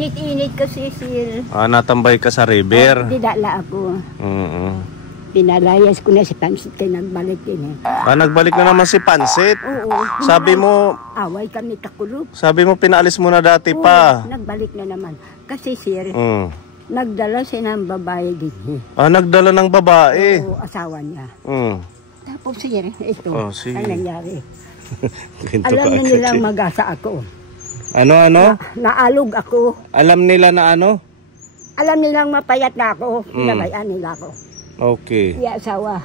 Init-init kasi, sir. Natambay ka sa river. Dinala ako. Pinalayas ko na si Pansit kaya nagbalik din eh. Nagbalik na naman si Pansit? Oo. Sabi mo... Away kami kakulog. Sabi mo pinaalis mo na dati pa. Nagbalik na naman. Kasi sir, nagdala siya ng babae din. Nagdala ng babae? Oo, asawa niya. Tapos sir, ito, ang nangyari. Alam na nilang mag-asa ako. Ano? Naalog ako. Alam nila na ano? Alam nilang mapayat na ako. Pinabayaan nila ako. Okay. Iya asawa.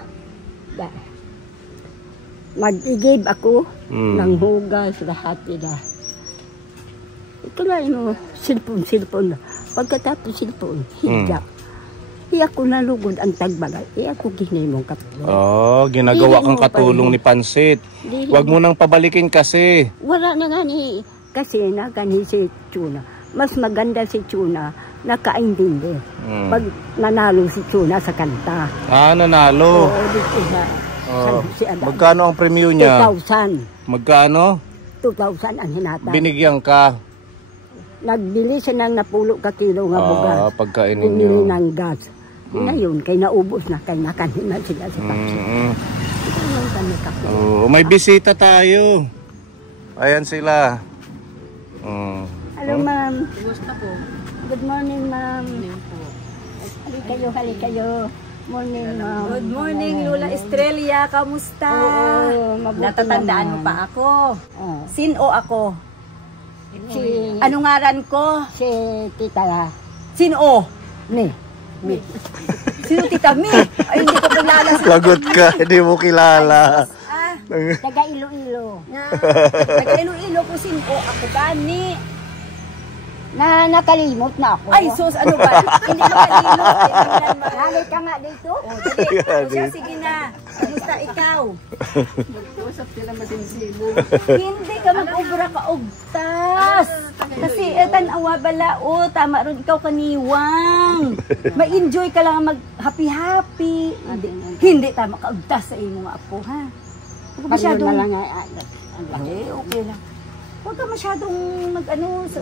Mag-igib ako ng hugas, lahat nila. Ito na yung cellphone. Pagkatapos cellphone, higa. Iya ko nalugod ang tagbalay. Iya ko ginimong katulong. Ginagawa kang katulong ni Pansit. Huwag mo nang pabalikin kasi. Wala na nga ni. Kasi nagani si Chuna. Mas maganda si Chuna. Nakaintindi. Pag nanalo si Chuna sa kanta. Nanalo. Oo, dito sa magkano ang premyo niya? 2,000. Magkano? 2,000 ang hinata. Binigyan ka? Nagbili siya ng napulo ka kilo nga bugas. Pagkainin Bumili ng gas. Ngayon, kay naubos na, kay nakanin na sila sa Pansit. May bisita tayo. Ayan sila. Hello, ma'am. Kumusta po? Good morning, ma'am. Hali kayo. Morning, ma'am. Good morning, Lola Estrella. Kamusta? Natatandaan mo pa ako. Sino ako? Anong ngaran ko? Si Tita. Sino? Mi. Sino Tita Mi? Ay, hindi ko kilala. Lagot ka, hindi mo kilala. Taga Iloilo. Taga Iloilo ko sino ako gani. Nakalimot na ako. Ay, sus, ano ba? Hindi nakalimot. Halika ka nga dito. Sige na. Kamusta ikaw? Mag-usap sila masinsino. Hindi ka mag-ubra ka ugtas. Kasi tanawa bala, tama ron ikaw kaniwang. Ma-enjoy ka lang mag-happy-happy. Hindi tama ka ugtas sa imo nga apo, ha? Huwag masyadong... Okay lang. Huwag ka masyadong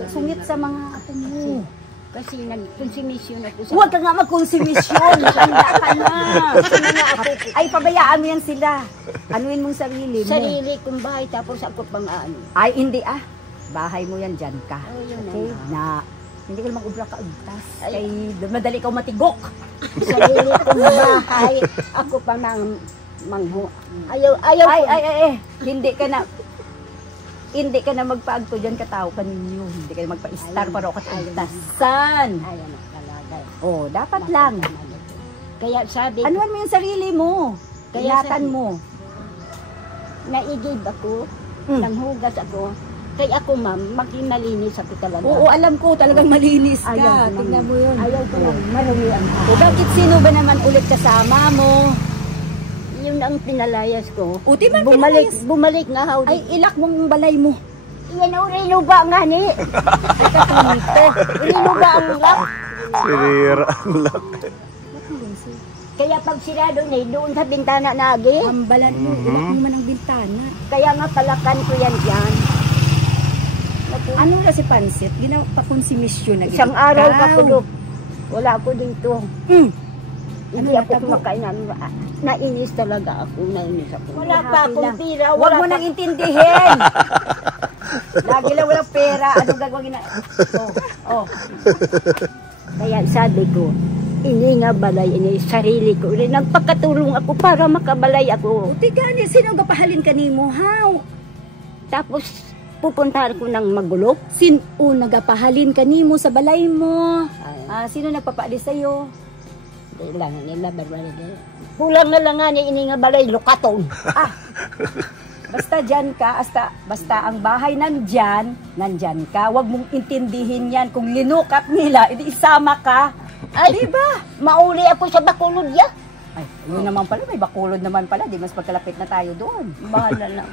sungit sa mga apo mo. Kasi nag-consumisyon ako sa... Huwag ka nga mag-consumisyon. Handa ka na. Ay, pabayaan mo yan sila. Anuin mong sarili mo. Sarili kong bahay, tapos ako pang ano. Ay, hindi bahay mo yan, dyan ka. Okay? Hindi ka mag-ubra ka ugtas. Ay, madali ka matigok. Sarili kong bahay, ako pa mangho. Ayaw ay. Hindi ka na magpaagto dyan katao kaninyo. Hindi ka na magpa-star para ako katagdasan. Ayaw na talaga. Dapat lang. Kaya sabi... Anuan mo yung sarili mo. Kayatan mo. Naigib ako, nanghugas ako. Kaya ako, ma'am, maging malinis ako talaga. Oo, alam ko, talagang malinis ka. Tignan mo yun. Ayaw ko lang, malumian ako. Bakit sino ba naman ulit kasama mo? Yun ang pinalayas ko. Di man bumalik nga how. Ay, ilak mong balay mo. Yan ang rinuba nga ni. Rinuba ang lak. Sirira ang lak. Kaya pag sirado na doon sa bintana nagi. Hambalan mo, ilak mo man ang bintana. Kaya nga palakan ko yan dyan. Ano na si Pansit? Ginapakonsumisyon na. Isang araw ka kulog. Wala ako dito. Hindi ako kumakain. Nainis talaga ako. Wala pa akong pira. Huwag mo nang intindihin. Lagi lang walang pera. Anong gagawin na? Kaya sabi ko, ini nga balay, ini sarili ko. Nagpakatulong ako para makabalay ako. Gani, sino gapahalin ka ni mo? How? Tapos pupuntahan ko ng magulo. Sino nagapahalin ka ni mo sa balay mo? Sino nagpapaalis sa'yo? Kailangan nila balay. Kulang na lang nga niya ini nga balay, lukatong. Basta dyan ka, basta ang bahay nandyan ka. Huwag mong intindihin yan. Kung linukat nila, isama ka. Ay, diba? Mauli ako sa Bacolod ya. Ay, yun naman pala, may Bacolod naman pala. Di mas pagkalapit na tayo doon. Bahala na.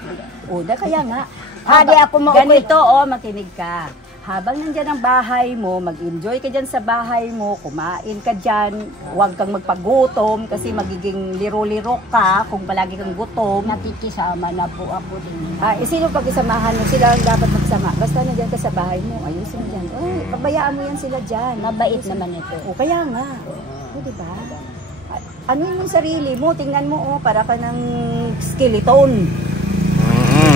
Kaya nga. Hadi ako mauli. Ganito, makinig ka. habang nandyan ang bahay mo, mag-enjoy ka dyan sa bahay mo, kumain ka dyan, huwag kang magpagutom kasi magiging liro-liro ka kung palagi kang gutom. Nakikisama na po ako din. Sino pag-isamahan mo? Sila ang dapat magsama. Basta nandyan ka sa bahay mo, ayusin mo dyan. Pabayaan mo yan sila dyan. Mabait naman ito. O, kaya nga. O, diba? Ano yung sarili mo? Tingnan mo, para ka ng skeleton.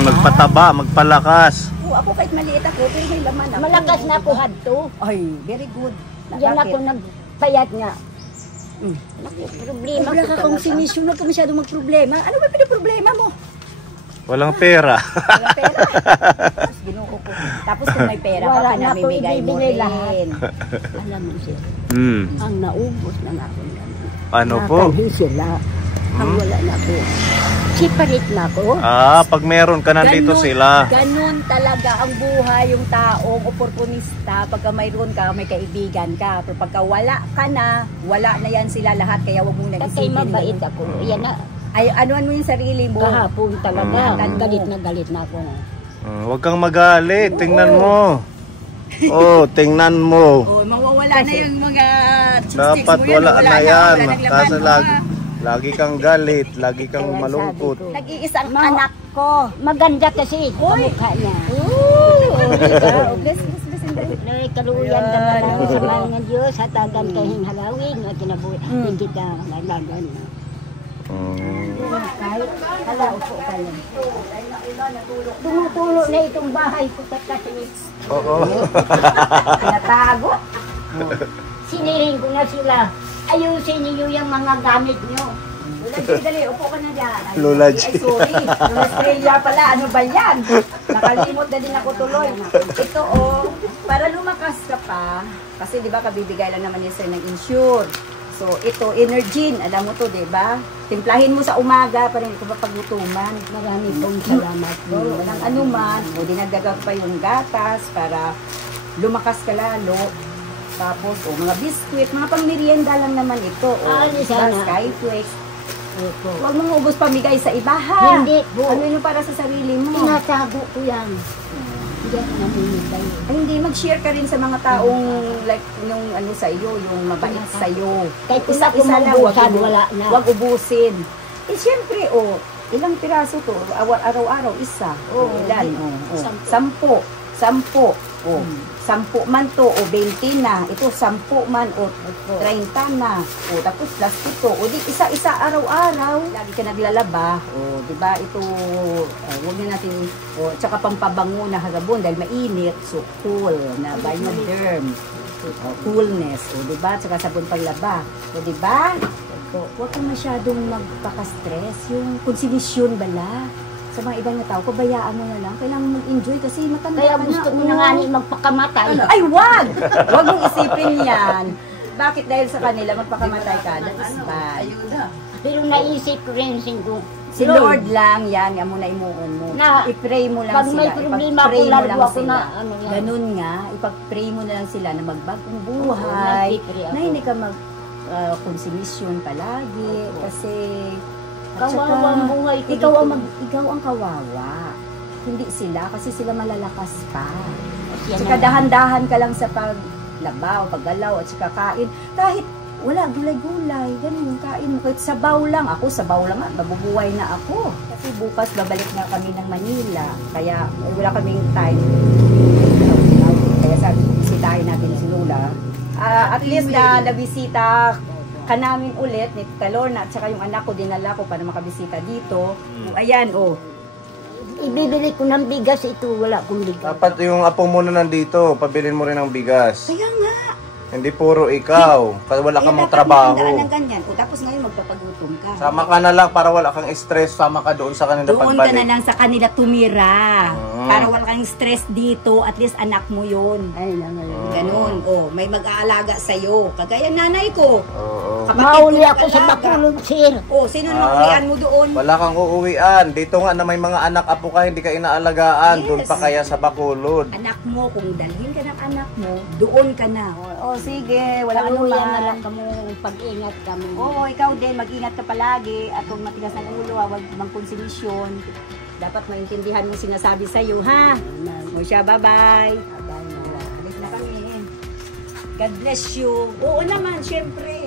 Magpataba, magpalakas. Ako kahit maliit ako, pero may laman ako. Malakas na ako hadto. Ay, very good. Diyan ako nagpayat nga. Problema Wala ko ka kung talaga. sinisyon, huwag ka masyadong magproblema. Ano ba pinaproblema mo? Walang pera. Wala pera. Tapos ginuko ko. Tapos kung may pera Wala ka, na ako pinamimigay mo ibibigay rin. lahat. Alam mo siya, ang naubos na nga ako. Ano po? Nakahi sila. Ang wala na ako. Separate na ako. Pag meron ka nandito sila. Ganun talaga ang buhay, yung taong oportunista. Pagka mayroon ka, may kaibigan ka. Pero pagka wala ka na, wala na yan sila lahat. Kaya huwag mong Kasi nag-isipin. mabait ako. Yan na. Ay, anuan mo yung sarili mo. Kahapon talaga. Galit Galit na ako. Huwag kang magalit. Tingnan mo. Tingnan mo. Mawawala na yung mga chicks Dapat mo yan. wala na yan. Wala naglaman Kasi mo, lagi kang galit. Lagi kang malungkot. Nag-iisang anak ko. Maganda kasi ang mukha niya. Bless. Nay, kaluyan ka na lang sa mga Diyos. Hatagan kahing halawin. At kinabuhi. Hindi ka nalagan. Kahit hala, upo ka lang. Tumutulo na itong bahay ko kasi Oo. Natago. siniring ko na sila. Ayusin niyo yung mga gamit niyo. Lola G, dali, upo ka na dyan. Ay, Lola G. Ay, sorry. Lola Estrella pala, ano ba yan? Nakalimot na din ako tuloy. Ito, para lumakas ka pa, kasi di ba kabibigay lang naman yan sa'yo ng insure. So, ito, Energin, alam mo to, di ba? Timplahin mo sa umaga para hindi ko mapagutuman. Marami pong salamat po. Walang anuman. O, dinagdagan pa yung gatas para lumakas ka lalo. Tapos, mga biskwit, mga pang-merienda lang naman ito. Sana. Skyflakes. Huwag mong ubos pamigay sa iba, ha? Hindi po. Ano yung para sa sarili mo? Tinatago ko yan. Hindi ako namimigay. Ay, hindi, mag-share ka rin sa mga taong like, nung ano sa iyo, yung mabait sa iyo. Kahit Isa-isa kung lang, maubusan, wala na. Huwag ubusin. Siyempre, ilang piraso to? Araw-araw, isa. Ilan? 10. 10 man to, 20 na. Ito, 10 man, 30 na. Tapos plus ito. Di isa-isa araw-araw. Lagi ka naglalaba. Di ba? Ito, huwag na natin, tsaka pampabango na harabon dahil mainit. So, cool na Bioderm. Coolness. Di ba? Tsaka sabon paglaba. Di ba? Huwag kang masyadong magpaka-stress. Yung konsinisyon bala. Sa mga ibang na tao, pabayaan mo na lang. Kailangan mag-enjoy kasi matanda Kaya ka na. gusto ko na nga magpakamatay. Ay, wag! Wag mong isipin yan. Bakit dahil sa kanila magpakamatay ka? That is bad. Pero naisip ko rin siguro. Si Lord lang yan, yan mo na imuon mo. I-pray mo lang pag sila. may problema Ipag-pray ko, mo lalo lang ako sila. na, ano yan. Ganun nga, ipag-pray mo na lang sila na magbagong buhay. nag-pray ako. Na hindi ka mag-konsumisyon palagi. Kasi Kawawa ang buhay ko ikaw ang kawawa. Hindi sila kasi sila malalakas pa. Yan Tsaka ang- dahan-dahan ka lang sa paglabaw, paggalaw at saka kain. Kahit wala gulay-gulay, ganun, kain mo. Kahit sabaw lang. Ako, sabaw lang, mabubuhay na ako. Kasi bukas babalik na kami ng Manila. Kaya wala kaming time. Kaya sabi ko, bisitahin natin si Lola. At least na nabisita ka namin ulit ni Tita Lorna at saka yung anak ko, dinala ko para makabisita dito. Ayan, Ibibili ko ng bigas ito, wala akong bigas. Dapat yung apo mo na nandito, pabilin mo rin ng bigas. Kaya nga. Hindi puro ikaw, kasi wala kang dapat trabaho. magandaan ng ganyan. Tapos ngayon magpapagutom ka. Sama ka na lang para wala kang stress, sama ka doon sa kanila Doon ka na pagbalik. lang sa kanila tumira. Para wala kang stress dito, at least anak mo yun. Ay, naman. Ganun. May mag-aalaga sa'yo. Kagaya nanay ko. Oo. Kapatid Mauli ko ako sa nag-alaga. Bakulog, sir. Sino nuklian mo doon? Wala kang uuwian. Dito nga na may mga anak apo ka, hindi ka inaalagaan. Yes. Doon pa kaya sa Bacolod. Anak mo, kung dalhin ka ng anak mo, doon ka na. Sige, wala Ano yan na naman. lang kamo pag-ingat kami. Ikaw din, mag-ingat ka palagi. At kung matigas ng ulo, huwag magkonsumisyon. Dapat maintindihan mo sinasabi sa'yo, ha? O siya, bye-bye. Bye-bye. God bless you. Oo naman, syempre.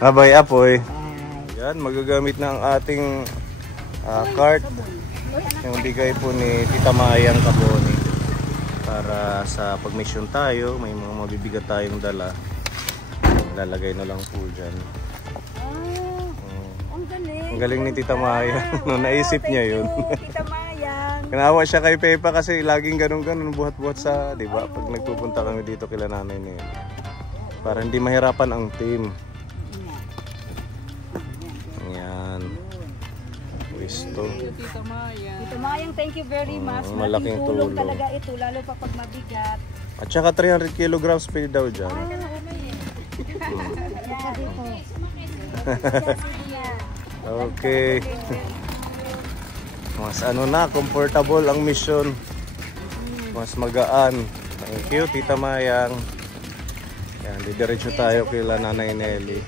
Abay, apoy. Bye. Yan, magagamit na ang ating cart. Yung bigay po ni Tita Mayang Kaboni. Para sa pag-mission tayo, may mga mabibigat tayong dala. Lalagay na lang po dyan. Ang galing. Ang galing ni Tita Mayang. No, naisip niya yun. Tita Mayang. Kanawa siya kay Pepa kasi laging ganun-ganun buhat-buhat sa, di ba? Pag nagpupunta kami dito kila nanay niya. Para hindi mahirapan ang team. Yan. Wisto. Tita Mayang, thank you very much. Malaking tulong talaga ito, lalo pa pag mabigat. At saka 300 kilograms pa daw dyan. Okay. Mas ano na, comfortable ang mission. Mas magaan. Thank you, Tita Mayang. Yan, didiretso tayo kila Nanay Nelly.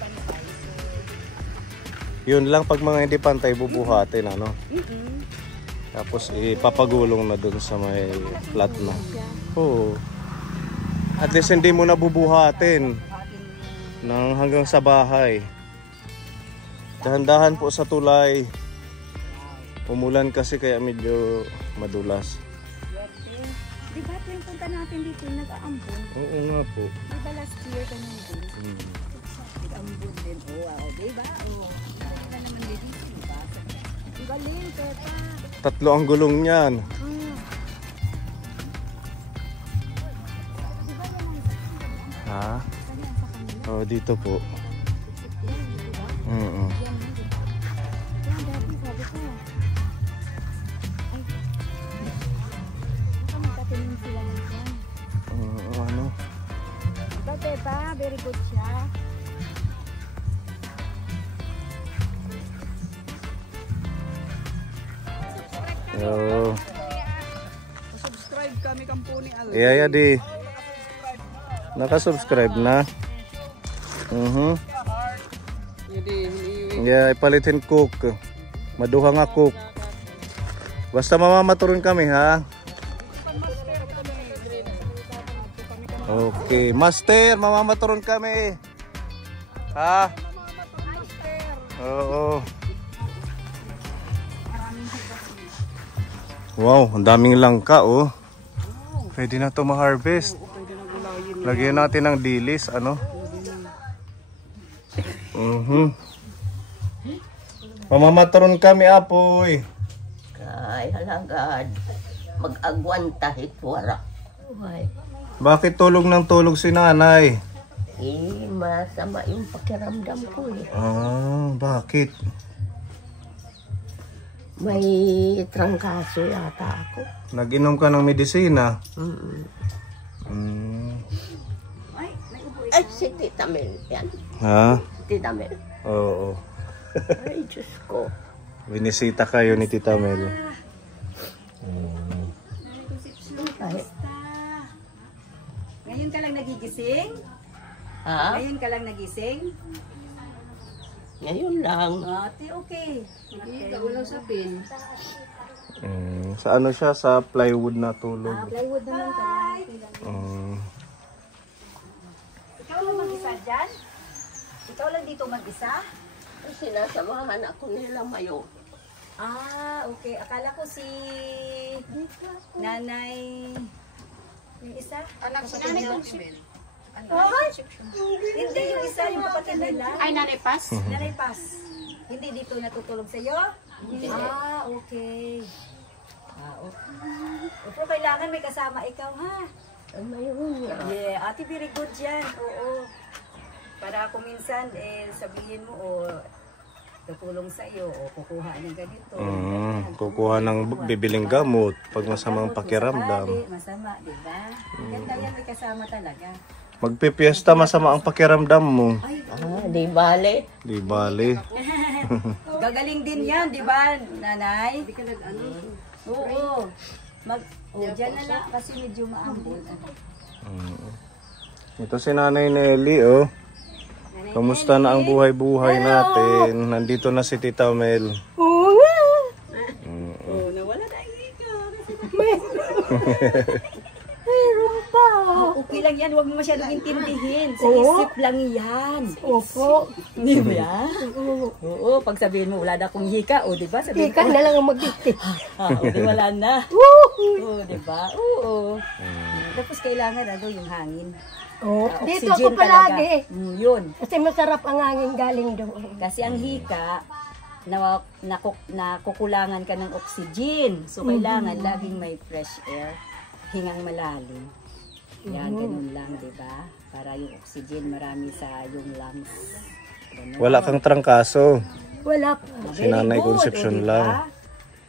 Yun lang, pag mga hindi pantay, bubuhatin, ano? Tapos ipapagulong na dun sa may flat na. Oo. At least hindi mo na bubuhatin nang hanggang sa bahay. Dahan-dahan po sa tulay. Umulan kasi kaya medyo madulas. Di ba ito yung punta natin dito, nag-aambon? Oo nga po. Di ba last year ka nung din? Nag-aambon din. Oh, wow, di ba? Oh, na naman din dito, di ba? Di ba, Lynn, Pepa? 3 ang gulong niyan. Ha? Oh, dito po. Ano? Diba? Very good siya. Oh. Subscribe kami Kampuni Al. Yeah, di. Naka-subscribe na. Yeah, ipalitin cook. Maduha nga cook. Basta mamamaturon kami, ha? Okay, master, mamamaturon kami. Ha? Oo. Wow, ang daming langka, oh. Pwede na ito ma-harvest. Lagyan natin ng dilis, ano? Mamamaturon kami, apoy. Ay, halagad. Mag-agwanta hitwara. Bakit tulog ng tulog si nanay? Masama yung pakiramdam ko eh. Bakit? May trangkaso yata ako. Nag-inom ka ng medisina? Ay, si Tita Mel yan. Ha? Tita Mel. Oo. Ay, Diyos ko. Binisita kayo ni Tita Mel. Ngayon ka lang nagigising? Ha? Ngayon ka lang nagising? Ngayon lang. Ate, okay. Ulang sapin. Sa ano siya? Sa plywood na tulog. Plywood naman ka lang. Ikaw lang mag-isa dyan? Ikaw lang dito mag-isa? Sinasamahan ako nila mayo. Okay. Akala ko si nanay... Yung isa? Anak si Nanay Concepcion. Hindi, yung isa, yung kapatid nila. Ay, Nanay Paz? Nanay Paz. Hindi dito natutulog sa'yo? Okay. Okay. Pero kailangan may kasama ikaw, ha? Mayroon nga. Yeah, ate, very good yan. Oo. Para kung minsan, sabihin mo, tutulong sa'yo, o kukuha ng ganito. Kukuha ng bibiling gamot pag masamang pakiramdam. Masama, di ba? Ganda yan, may kasama talaga. Magpipiesta, masama ang pakiramdam mo. Di bale. Di bali. Gagaling din yan, di ba, nanay? Hindi ka Oo. Dyan na lang kasi medyo maambol. Ito si Nanay Nelly, oh. Kamusta na ang buhay-buhay natin? Nandito na si Tita Mel. Oo nga. Nawala na ikaw. Mayroon pa. Okay lang yan, huwag mo masyadong intindihin. Sa isip lang yan. Opo. Di ba? Oo, pag sabihin mo, wala na akong hika, o di ba? Sabihin Hika na lang ang mag-isip. o di wala na. Oo, di ba? Oo. Tapos kailangan yung hangin. Dito ako palagi. Yun. Kasi masarap ang hangin galing doon. Kasi ang hika, nakukulangan ka ng oxygen. So, kailangan laging may fresh air, hingang malalim. Yan, ganun lang, di ba? Para yung oxygen marami sa yung lungs. Ganun. Wala kang trangkaso. Wala pa. Si Nanay Concepcion lang.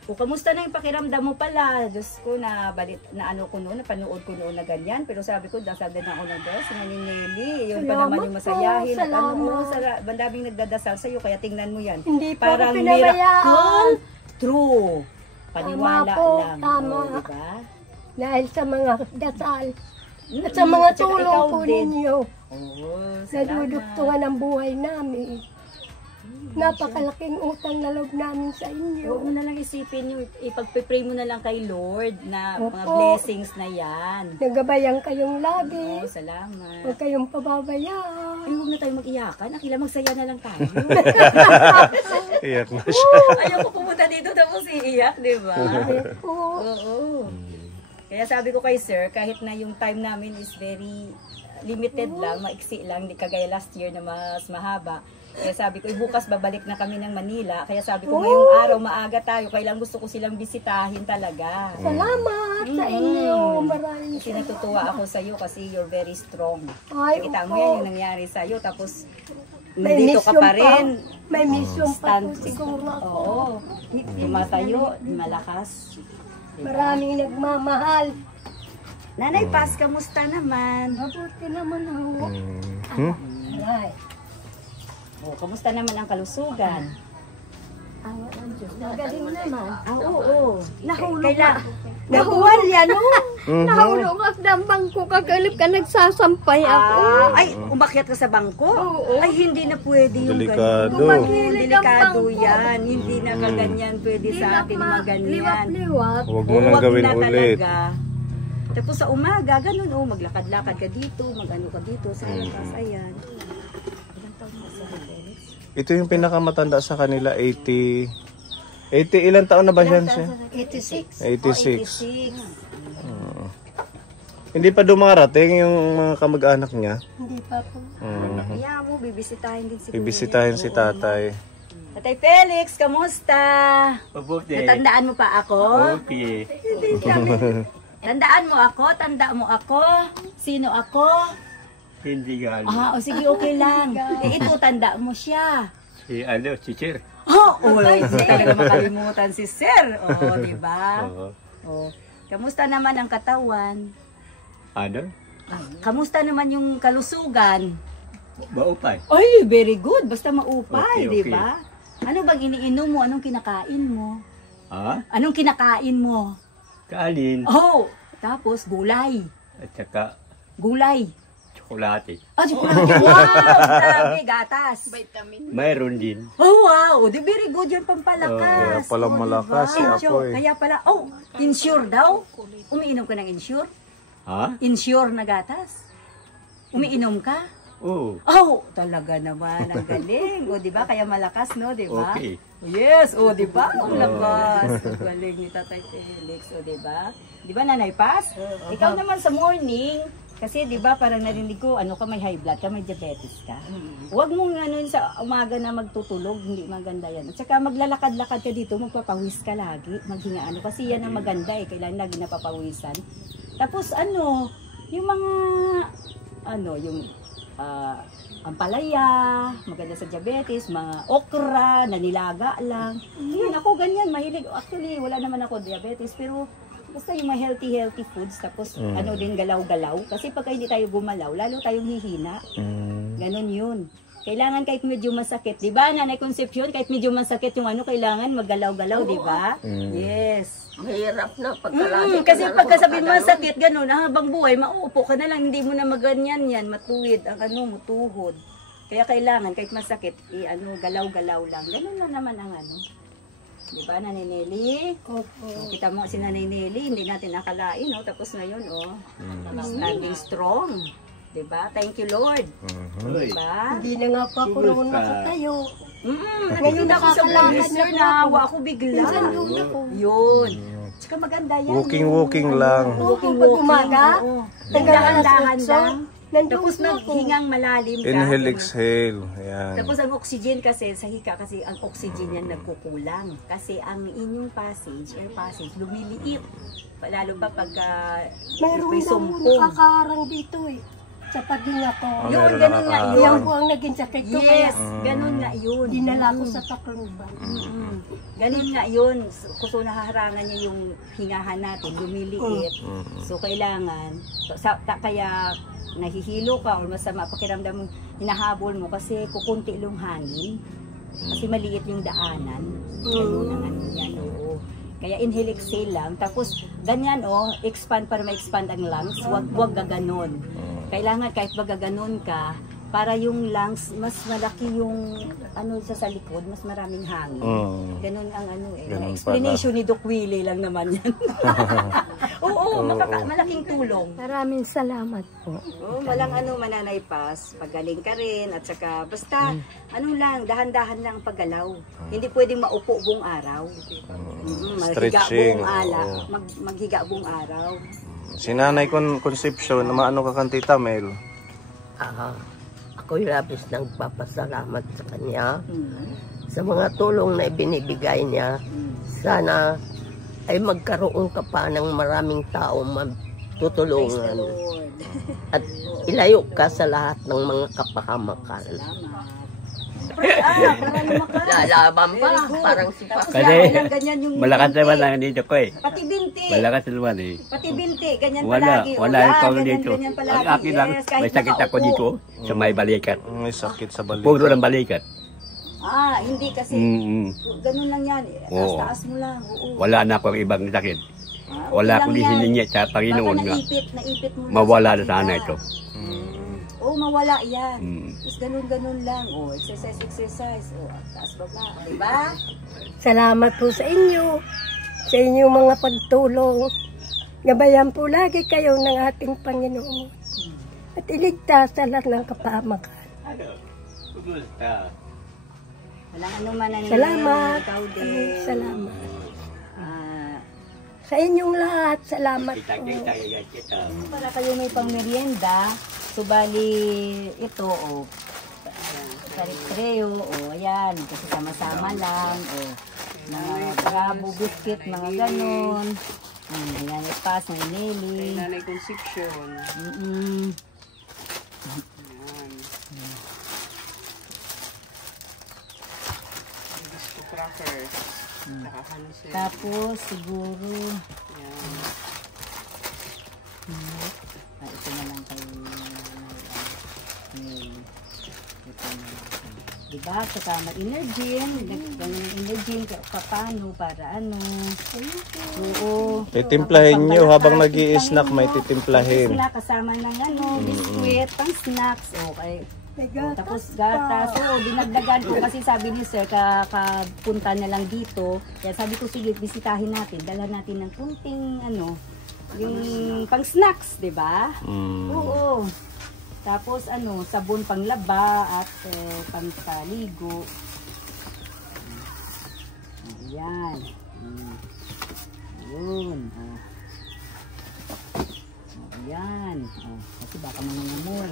O, kamusta na yung pakiramdam mo pala? Diyos ko, napanood ko noon na ganyan. Pero sabi ko, dasal din ako ng Diyos, Nelly. Yun pa naman yung masayahin. Bandaming nagdadasal sa'yo, kaya tingnan mo yan. Hindi po parang ako pinabayaan. miracle, true. Paniwala Tama po, lang. tama. Diba? Dahil sa mga dasal. At sa mga tulong po ninyo. Oo, Naduduktungan ang buhay namin. Napakalaking utang na loob namin sa inyo. Huwag mo na lang isipin yung ipagpipray mo na lang kay Lord na mga Opo. blessings na yan. Nagabayan kayong lagi. Oo, salamat. Huwag kayong pababayaan. Ay, huwag na tayo mag-iyakan. Akila magsaya na lang tayo. Iyak na siya. Ayoko pumunta dito tapos iiyak, di ba? Oo. Oo. Kaya sabi ko kay sir, kahit na yung time namin is very limited lang, maiksi lang, di kagaya last year na mas mahaba. Kaya sabi ko, bukas babalik na kami ng Manila. Kaya sabi ko, ngayong araw maaga tayo. Kailang gusto ko silang bisitahin talaga. Salamat sa inyo. Maraming Kasi natutuwa ako sa iyo kasi you're very strong. Ay, Kita mo opo. yan yung nangyari sa iyo. Tapos, May nandito ka mission pa rin. May mission pa po Stand- siguro ako. Oo. Tumatayo, malakas. Maraming nagmamahal. Nanay Paz, kamusta naman? Mabuti naman ako. Ay, Oh, kamusta naman ang kalusugan? magaling naman. Oo. Nahulog Kaila, Nabuwal yan, oh. Nahulog ako ng bangko. Kagalip ka, nagsasampay ako. ay, umakyat ka sa bangko? Ay, hindi na pwede yung Delikado. ganun. Gilid ang Delikado bangko. yan. Hindi na kaganyan pwede sa atin maganyan. Liwat-liwat. Huwag mo nang gawin na ulit. talaga. Tapos sa umaga, ganun, maglakad-lakad ka dito, mag-ano ka dito, sa labas, ayan. Ilang taon na sa Felix? Ito yung pinakamatanda sa kanila, 80 ilang taon na ba yan siya? 86. 86. Hindi pa dumarating yung mga kamag-anak niya. Hindi pa po. Kaya mo, bibisitahin din si Bibisitahin si tatay. Tatay Felix, kamusta? Mabuti. Natandaan mo pa ako? Okay. Tandaan mo ako? Tanda mo ako? Sino ako? Hindi gano'n. O sige, okay lang. Ito, tanda mo siya. Si Sir. Hindi talaga makalimutan si Sir. Di ba? Oo. Kamusta naman ang katawan? Ano? Kamusta naman yung kalusugan? Maupay. Ay, very good. Basta maupay, Okay, di ba? Ano bang iniinom mo? Anong kinakain mo? Ha? Anong kinakain mo? Kanin. Tapos gulay. At saka Gulay. tsokolate. Chocolate. Wow! Grabe, gatas. Mayroon din. Wow! Di very good yun pampalakas. Kaya pala malakas si Apoy. Kaya pala, insure daw? Umiinom ka ng insure? Ha? Insure na gatas? Umiinom ka? Oo. Talaga naman, ang galing. Di ba? Kaya malakas, no? Di ba? Okay. Yes, di ba? Ang lakas. Ang galing ni Tatay Felix, di ba? Di ba, Nanay Paz? Ikaw naman sa morning, kasi di ba parang narinig ko, ka, may high blood ka, may diabetes ka. Huwag mong sa umaga na magtutulog, hindi maganda yan. At saka maglalakad-lakad ka dito, magpapawis ka lagi, maghinga kasi yan ang maganda kailangan lagi napapawisan. Tapos yung mga, yung ampalaya, maganda sa diabetes, mga okra, na nilaga lang. Yun, ako ganyan, mahilig. Actually, wala naman ako diabetes, pero basta yung mga healthy foods, tapos din galaw-galaw. Kasi pagka hindi tayo gumalaw, lalo tayong hihina. Ganon yun. Kailangan kahit medyo masakit, di ba, Nanay Concepcion? Kahit medyo masakit yung kailangan maggalaw-galaw, di ba? Yes. Mahirap na pagkalagi. Kasi pagkasabihin mo sakit, gano'n, habang buhay, mauupo ka na lang, hindi mo na maganyan yan, matuwid, ang mutuhod. Kaya kailangan, kahit masakit, galaw-galaw lang. Gano'n lang naman ang Di ba, Nanay Nelly? Opo. Kita mo si Nanay Nelly, hindi natin nakalain, no? Tapos ngayon, standing strong. Di ba? Thank you, Lord. Di ba? Hindi na nga pa ako noon nakatayo. Nakikita ko sa vlog, sir, nahawa ako bigla. Yun. Tsaka maganda yan. Walking lang. Walking. Pag umaga, Dahan-dahan lang. nandun Tapos ako. maghingang malalim ka. Inhale, exhale. Ayan. Tapos ang oxygen kasi, sa hika kasi ang oxygen yan nagkukulang. Kasi ang inyong passage, air passage, lumiliit. Lalo pa pagka Mayroon may daw sumpong. nakakarang dito eh. Sa paghinga ko. Ah, Yun, meron ganun nga nakakaharang. Yan yun. po ang naging sakit ko. Yes, Kaya ganun nga yun. dinala ko sa Tacloban. Ganun nga yun. So nahaharangan niya yung hingahan natin, lumiliit. So kailangan, kaya nahihilo ka o masama pakiramdam mo, hinahabol mo kasi kukunti lang hangin. Kasi maliit yung daanan. Ganun ang ano yan, oo. Kaya inhale, exhale lang. Tapos ganyan expand para ma-expand ang lungs. Huwag gaganon. Kailangan kahit magaganon ka, para yung lungs, mas malaki yung ano sa likod, mas maraming hangin. Ganun ang ano Ganun explanation ni Doc Willie lang naman yan. Oo, malaking tulong. Maraming salamat po. Oh, walang ano mananaypas, pagaling ka rin at saka basta ano lang, dahan-dahan lang paggalaw. Hindi pwedeng maupo buong araw. Maghiga Stretching. buong maghiga buong araw. Si Nanay Concepcion, maano ka kan Tita Mel? Ako'y labis nagpapasalamat sa kanya sa mga tulong na ibinibigay niya. Sana ay magkaroon ka pa ng maraming tao matutulungan at ilayo ka sa lahat ng mga kapahamakan. Lalaban pa, parang si Papa. Kasi ganyan yung malakas naman lang dito ko eh. pati binti. Malakas naman eh. Pati binti, ganyan Wala, palagi. wala Wala, ikaw ganyan, dito. ganyan palagi. Ang akin lang, Yes, kahit may sakit ako nakaupo. dito sa may balikat. May sakit sa balik. Puro ng balikat. Hindi kasi ganun lang yan. Taas-taas mo lang. Oo. Wala na akong ibang sakit. Wala akong hiningi sa Panginoon Baka nga. naipit mo. Mawala na sana ito. Oo, mawala yan. Tapos ganun-ganun lang. Exercise. Taas baba. Diba? Salamat po sa inyo. Sa inyong mga pagtulong. Gabayan po lagi kayo ng ating Panginoon. At iligtas sa lahat ng kapahamakan. Walang ano man ang Salamat. ikaw din. Salamat. Sa inyong lahat, salamat po. Para kayo may pangmerienda, so bali ito karitreo, ayan, kasi sama-sama lang, mga bravo, biscuit, mga ganon. Ayan, ipas, may Nelly. Nanay Concepcion. Bisco crackers. Nakakano siya. Tapos, siguro, ito na lang kayo. Ito na lang. Diba? Saka mag-energy. Energy paano para ano. Oo. Titimplahin nyo habang nag-i-snack, may titimplahin. Snack kasama ng biskuit, pang snacks. Okay. Tapos gatas. Dinagdagan ko kasi sabi ni sir, kapunta na lang dito. Kaya sabi ko, sige, bisitahin natin. Dalhan natin ng kunting yung pang snacks, di ba? Oo. Tapos sabon pang laba at pang kaligo. Ayan. Yun. Ayan. Kasi baka mangangamoy.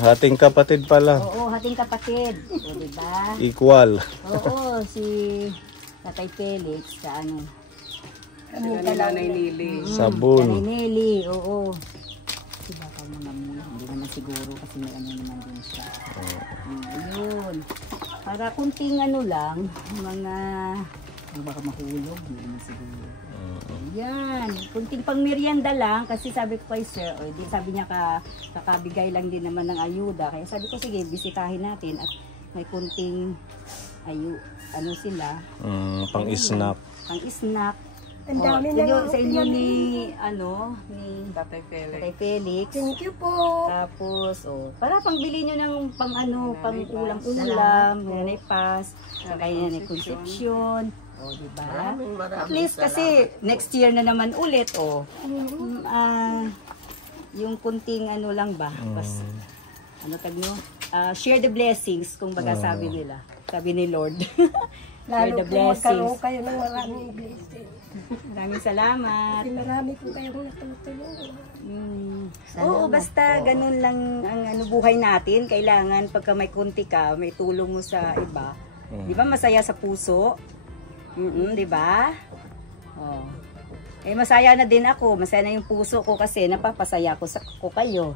Hating kapatid pala. Oo, hating kapatid. O, diba? Equal. Oo, si Tatay Felix sa Nanay Nelly. Sabon. Nanay Nelly, oo. Kasi baka mangamoy. Hindi naman siguro kasi may naman din siya. Yun. Para kunting lang, mga baka mahulog. Hindi naman siguro. Yan, kunting pang merienda lang kasi sabi ko kay sir, sabi niya kakabigay lang din naman ng ayuda. Kaya sabi ko sige, bisitahin natin at may kunting sila. Pang-snack. Pang-snack. Ang dami sa inyo ni, ni Tatay Felix. Tatay Felix. Thank you po. Tapos, para pangbili nyo ng pang ulam-ulam, nanay pas, saka nanay Concepcion. Diba? At least kasi next year na naman ulit, yung kunting lang ba, tag nyo? Share the blessings, kung baga sabi nila. Sabi ni Lord. Share the blessings. Kayo ng maraming blessings. Maraming salamat. Marami po kayong natutulungan. Oo, basta ganun lang ang buhay natin. Kailangan pagka may kunti ka, may tulong mo sa iba. Di ba masaya sa puso? Di ba? Masaya na din ako. Masaya na yung puso ko kasi napapasaya ko kayo.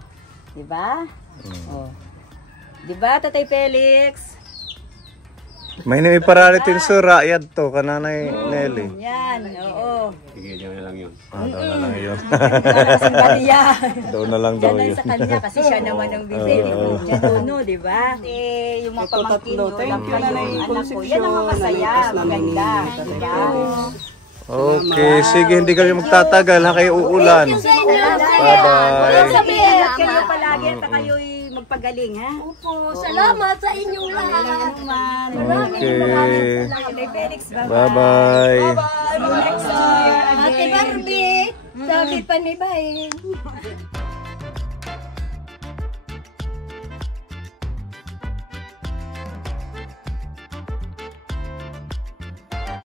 Di ba? Di ba, Tatay Felix? May paralitin sa rakyat to, kananay Nelly. Yan, oo. Sige, diyan na lang yun. Doon na lang yun. Doon na lang daw yun. yun. Sa kanya kasi siya naman ang bibili. Diyan doon, di ba? Yung mga pamangkin nyo, Thank you, Nanay Concepcion. yan ang masaya, maganda. Di ba? Okay, sige, hindi kami magtatagal, ha kayo uulan. Bye-bye. Ingat kayo palagi at kayo'y magpagaling, ha? Opo, salamat sa inyong lahat. Okay. Tatay Felix, Bye-bye. next year. Ate Barbie, sabi pa ni Bay.